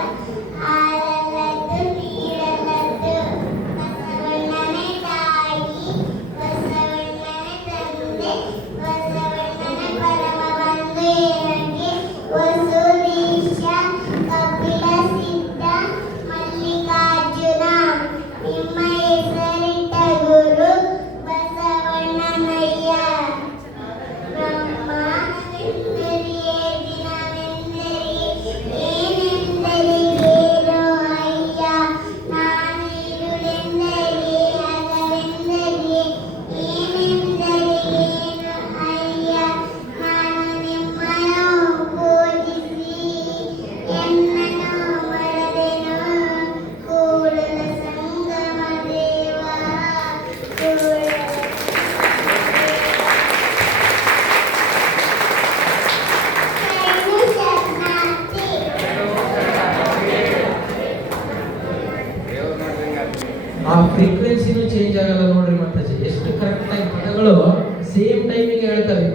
a ಆ ಫ್ರೀಕ್ವೆನ್ಸಿನೂ change ಆಗಲ್ಲ ನೋಡ್ರಿ ಮತ್ತೆ ಎಷ್ಟು ಕರೆಕ್ಟಾಗಿ ಪದಗಳು ಸೇಮ್ ಟೈಮಿಗೆ ಹೇಳ್ತಾರೆ.